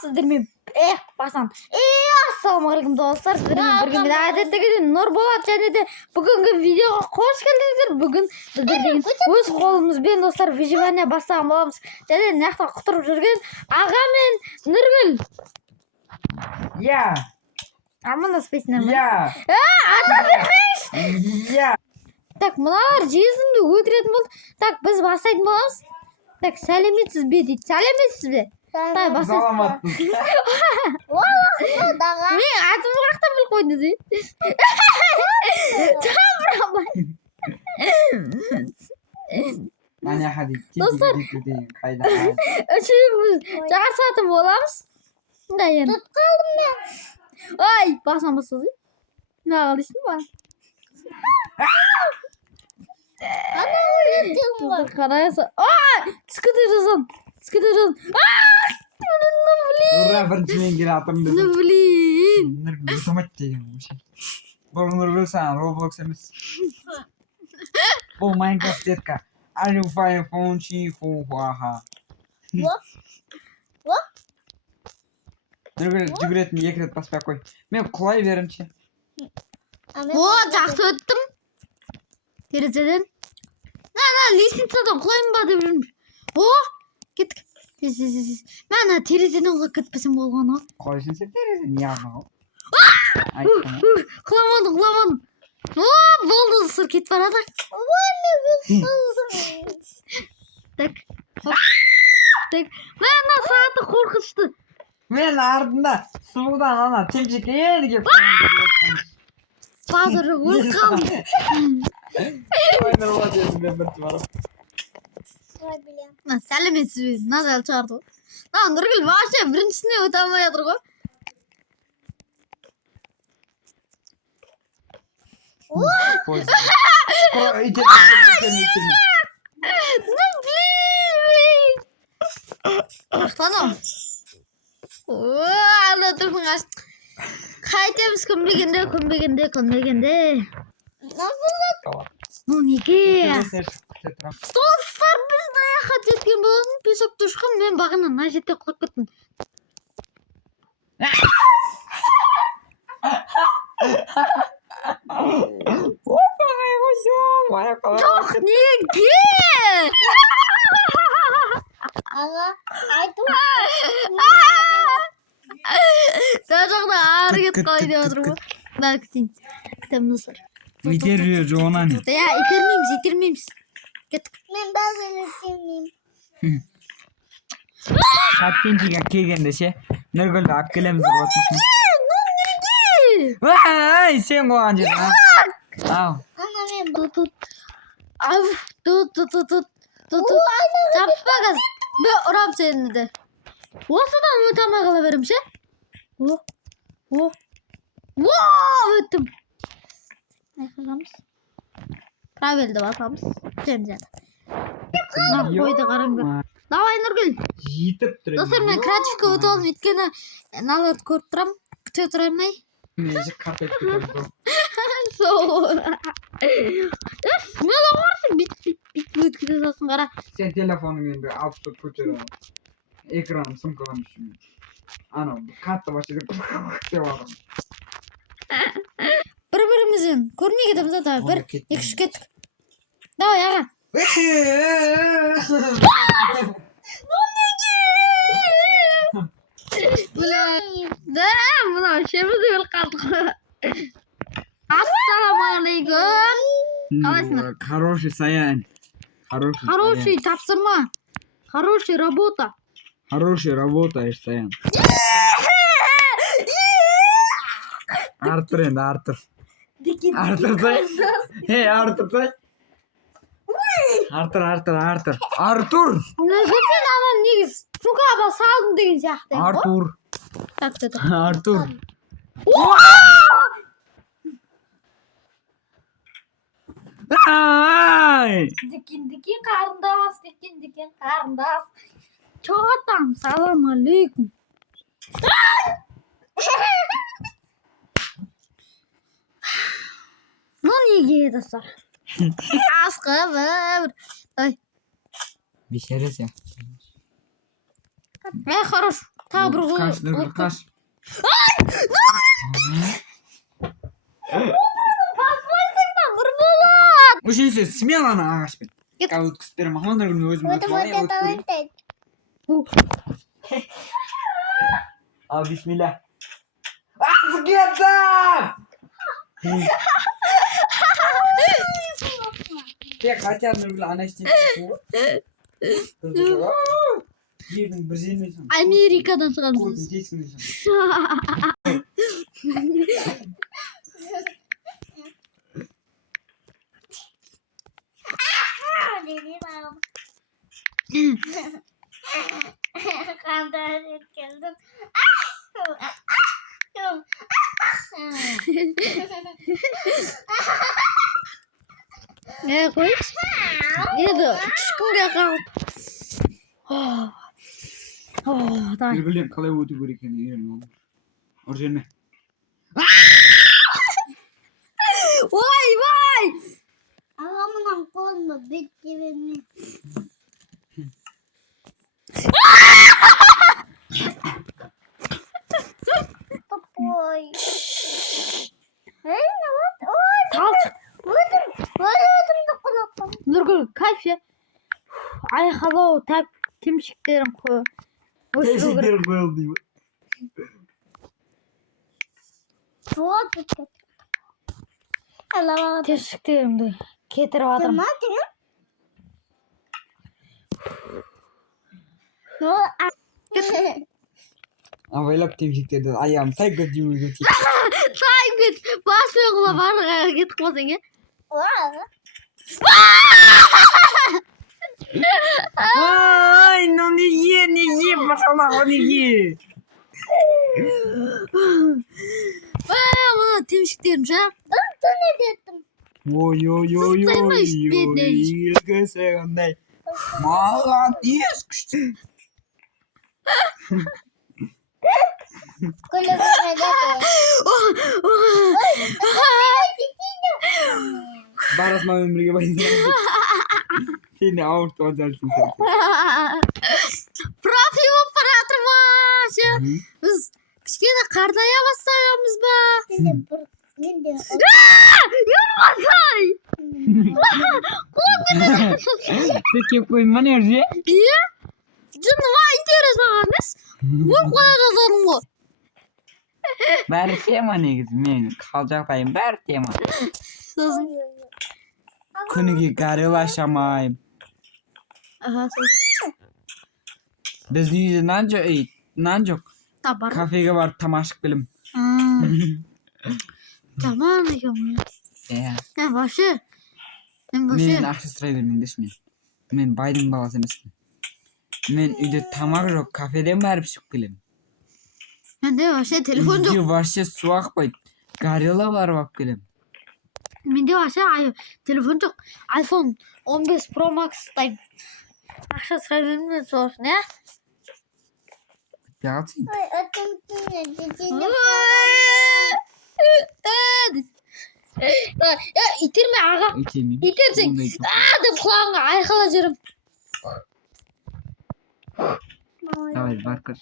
Sizlerle basan. Assalamualaikum dostlar. Bugün adetdeki Nur Bolat және de bugünkü videoga hoş geldingizler. Bugün bizlerden өз қолымызбен dostlar выживание бастаған боламыз. Және мынақта құтырып жүрген аға мен Нұргүл. Я. Амандаспайсыңдар ма? Я. Ата бермеңіз. Я. Так, мыналар жезімді өлтіретін болды. Так, біз бастайтын боламыз. Так, сәлеметсіз бе дейді. Сәлеметсіз бе? Так, бастайсыз. Саламатсыз. Мен атымды қаяқтан біліп қойды де. Мана хadi. Достар. Қайда? Үшеуміз жарысатын боламыз. Да енді. Тұтып қалдым мен. Ай, басынан бастады. Не қалдың ба? Ana öğretiyorum bak. Karayasa. Sıkıntı жазам. Sıkıntı жазам. Ура, бірінші мен келе атырмын Ну блин. Нұргүл ұсамайды деген вообще. Бұл Нұргүл саған Roblox емес. Бұл Minecraft детка. Are you fine phone she phone ха. Нұргүл жүгіретін екі рет баспай қой. Мен құлай берімше. О, жақсы өттім. Терезеден. Лестницадан құлайын ба деп жүрмін. О, кеттік. Мен терезеден құлап кетпесем болғаны. Құлай сенсек терезе не ағау? Құламадым. О, болды сыр кетіп барады. Так. Мен сағаты қорқышты. Мен артында судан ана темжек елге қойып. Bazır vur kaldı. Oynar olacağız ben bir tuvarım. Sələmətsiz. Nazar çağırdı. Lan Nurgül vahşe birincisine ötəməyadır o. İtirme. Ne bileyim. Tamam. Anladım. Kayıtımız kömbegende. Nasıl? Ну неге? Достар біз аяққа жеткен болатын песок тұшқын мен бағана мына жерде құлап кеттім. Жоқ неге? Ağa aytып Сол жақта ары кетіп қалай деп отыр ғой. Бәрі кетейін. Кітабым достар. Итериyor Jonan. Ya itirmeyimiz. Gittik. мен бәрін өтемеймін. Sakince kelgende şey. Nurgül'de akılımız batmışsın. Nege? Vay sen o anca. Al. Ana мен Tut. Tut. Çapışma kız. Ben oram seninle de. Olsadan öteme kalıverim şey. Öttüm. Ne kazanmış? Правильно басамыз. Жем. Қойды қараңдар. Давай Нұргүл. Жетіп тұр. Достар, мен креативке өтіп алдым, өйткені аналарды көріп тұрамын. Күте тұрайын ай. Мені картоп кетеді. Мен оғарсың, бит өткіде сосын қара. Sen telefonun енді алып тұр көтер. Экран сумкадан düşün. Ana kartla başladı. Деп алам. Бір-бірімізден көрмей кетеміз да, бір, екі, үш кеттік. Давай, аға. Да, мынау шемізді өліп қалдық. Ассалаумағалейкум. Қалайсыңдар? Хороший Саян. Хороший тапсырма. Хороший работа. Хороший работаешь, Саян. Артыр енді, артыр. Артырсай. Артырсай. Артыр. Артур. Сен анан негіз сугаға салдым деген сияқты. Артур. Так. Артур. Ай! Дикен қарындас. Çoğatan salam aleyküm. Ну неге достар? Асқы бір. Ой. Бешерес я. Хорош. Та bir Kaç Nurgül kaç. Ушинсе смело ана ағашпен. Кет. Ал өткізіп берем. Махман Нұргүлдің өзім Вот өтіп вот алайын, это өтіп көрейін. вот. Al bismillah. Sıkıntı! Tek kaçar Nurgül ana işte. Yerдің бір жерінен Америкадан шығамыз. көзін тескінен Kandan geldim. Ne koymuş? Еді түшкінге қалып. Дай. Nurgül'den қалай өту керек екенін үйрену olur. Ор жеріне. Vay vay. Ağamın kolunu bitti benim. Тупой. Эй, ну вот, ой, Талшық. вот этим документом. Нұргүл кайф я. Айқалау тәп темшіктерін қой. Өсіру керек. Тескіндерін қойылды деймін. Вот это. Алла, Темшіктерімді кетіріп ты атырмын. матери? Ну, Абайлап темшектерді аяғым сай көздемеуге тиіп. Тайып кет. Баспен құлап арыға кетіп қалсаң е. Ай, ну не е, пошалақ, неге. Мына темшіктерім жа. Ты не детям. Ой-ой-ой-ой-ой, бедный. елгісі қандай. Молодец, күшті. Коля, Барасма өмірге байланысты. Сені ауыртып алсың сен. Профи болып бара жатыр ма? Біз кішкене қартая бастағанбыз ба? Yormасай! Сен кеп қойын ма не жерде? Иә? Жыныма итерес маған емес. Бұл қоя жазадым ғой. Бәрі тема негізі, мен қалжақтайым, бәрі тема. Сосын. Күніге горел ашамайым. Аха, сосын. Біздің үйде нан жоқ. Табар. Кафеге барып тамашық білім. Жаман екен. Иә. Мен башы. Мен ақша сұрай бермейін деші мен. Мен байдың баласы емеспін. Мен үйде тамақ жоқ, кафеден барып ішіп келем. Менде башы телефон жоқ. Үйде вообще су ақпайды. Горелла барып алып келем. Менде башы телефон жоқ. iPhone 15 Pro Max тайм. Ақша сұрай бермеймін сосын, иә? Яғатсың? Итерме аға. Өйтемейм. Итерсең, деп құлағыңа айқала жүрім. Давай, бар көр.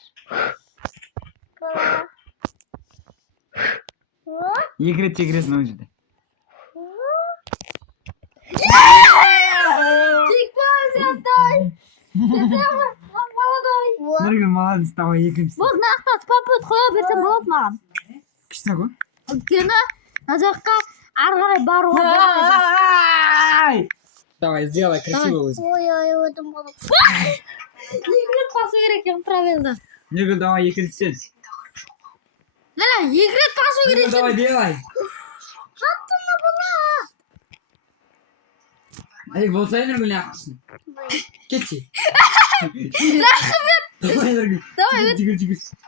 Екі рет секіресің ол жерде. Чекпай, молодой. Нұргүл молодец, давай екінші. Вот нақты спапыт қоя берсем болады маған. Күшті ғой? Өйткені мына жаққа ары қарай баруға болмайды. Давай, сделай красиво өзі. Ой-ой, өтім болып. Екі рет басу керек екен правильно. Нұргүл, давай екінші сен. Ләлә, екі рет басу керек Нұргүл, екен. давай, делай. Қаттыны бұла. Әлек болса Нұргүл не ақырсын. Кетші. Рахмет. Давай, Нұргүл. Давай, Жүгір.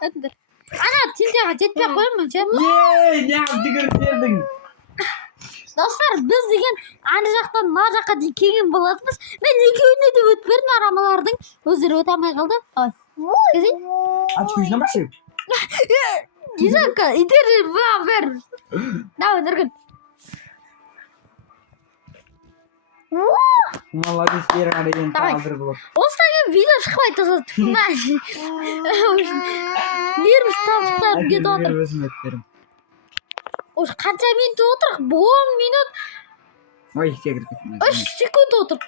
өтіңдер. Ана, тентеға жетпей қоймын, ше. Ей, не қып жүгіріп бердің. Достар, біз деген ана жақтан мына жаққа дейін келген болатынбыз. Мен екеуіне де өтіп бердім, арамалардың өздері өте алмай қалды. Давай. Кезей. Açık yüzüne başlayayım. Güzel kız. İtirir. Ver. Давай, Нұргүл. Молодец, бері қарайын Давай. қалдыр болып. Осыдан кейін видео шықпай таза түкмәші. Нервіс талшықтарым кетіп отыр. Өзім өттерім. Осы қанша минут отырық? 10 минут Ой, секіріп кеттім. 3 секунд отырық.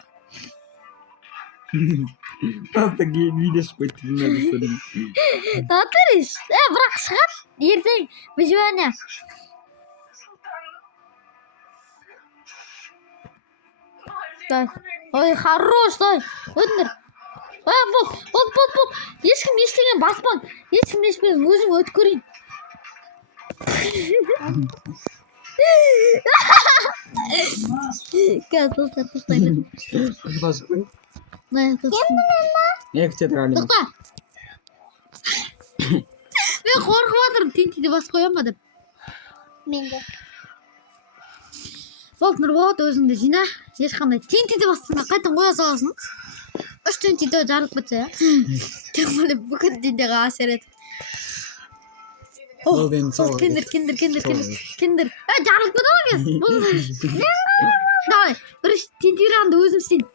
Просто видео шықпайды. Натырыш. Бірақ шығады. Ертең выживание. Дай. Ой, хорош, дай. Өтіндір. Бол. Ешкім ештеңе баспан. Ешкім ештеңе өзің өт көрейін. Қазір тоқтайды. Құшыда шықпай. Тоқта. Екі тетір әлем. Тоқта. Мен қорқып жатырмын. Тентиді бас қоям ба деп. Мен де. Болды, Нұрболат, өзіңді жина. Ешқандай тентиді бастың қайтан қоя саласың. 3 тентиді жарылып кетсе, тем более бүкіл тентиге әсер етіп. Болды енді сау. Киндер. Жарылып кетіп кез. Давай, бірінші тентиранды өзім істейін.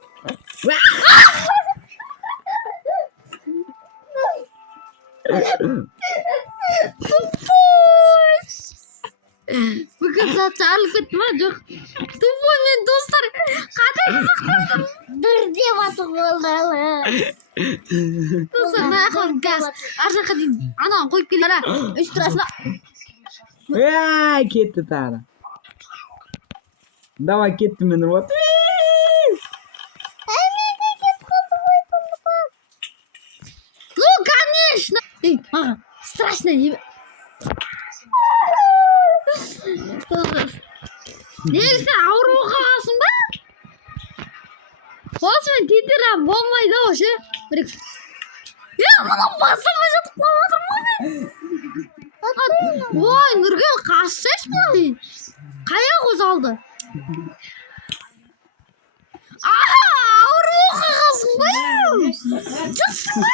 Бүкіл зат жарылып кетті ма? Жоқ. Тупой мен достар. Қандай қызық қойдым. Бірде батық болды. Достар, мына қылым газ. Ар жаққа дейін. Анаған қойып келер. Үш тұрасына. Кетті тағы. Давай кетті мен вот. Ну, конечно. Маған страшно не... Нелсі ауыру қаласың ба? Осымен тентирам болмайды оши. Мұны басылмай жатып қалып отырмын. Ой, Нұргүл, қашсайшы бұлай. Қая қозалды? Ауыру қаласың ба? Жүксің ба?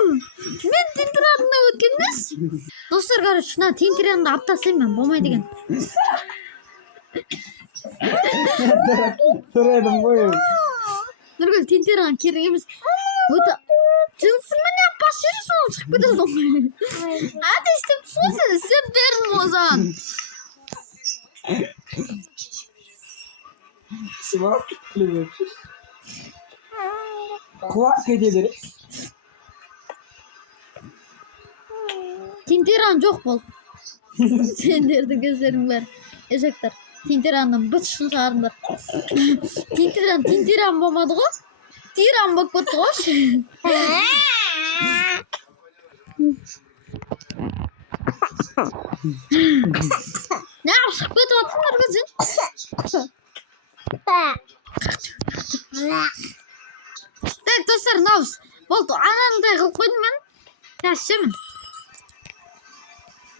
Мен тентиранына өткен емес. Достар, короче, шына тентиранды аптасаймын, болмайды екен. Тұрайдым ғой. Нұргүл, тентиран керек емес. Өті жынсыңмен аппас жүрсің, ол шығып кетесің. Әді істеп сосын, істеп бердім озан. Сыбап күліп құлақ кете береді. Тентиран жоқ бол. Сендердің көздерің бәрі. Ешектер. Тентираннан бытшын шығарыңдар. Тентиран болмады ғой. Тиран болып кетті ғой. Не шығып кетіп жатсыңдар ғой сен? Так, достар, наус. Болды, анандай қылып қойдым мен. Яшымын.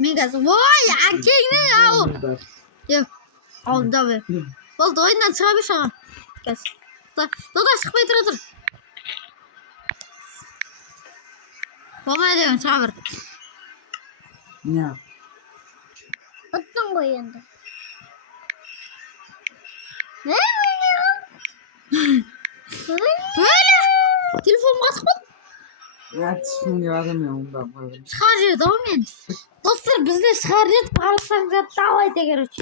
Мен қазір, ой, әкеңнің ау. Yok, oldu abi. Oldu, oyundan çıkamış ağa. Kes. Doda çıkmayı dur. Baba ediyorum, çağır. Ne? Attın koyundu. Böyle. Telefonum kaçık mı? Açtım ya adam ya ondan. Çıkarıyor, tamam mı? Dostlar, bizde çıkarıyor. Bağırsanız da davaydı gerek.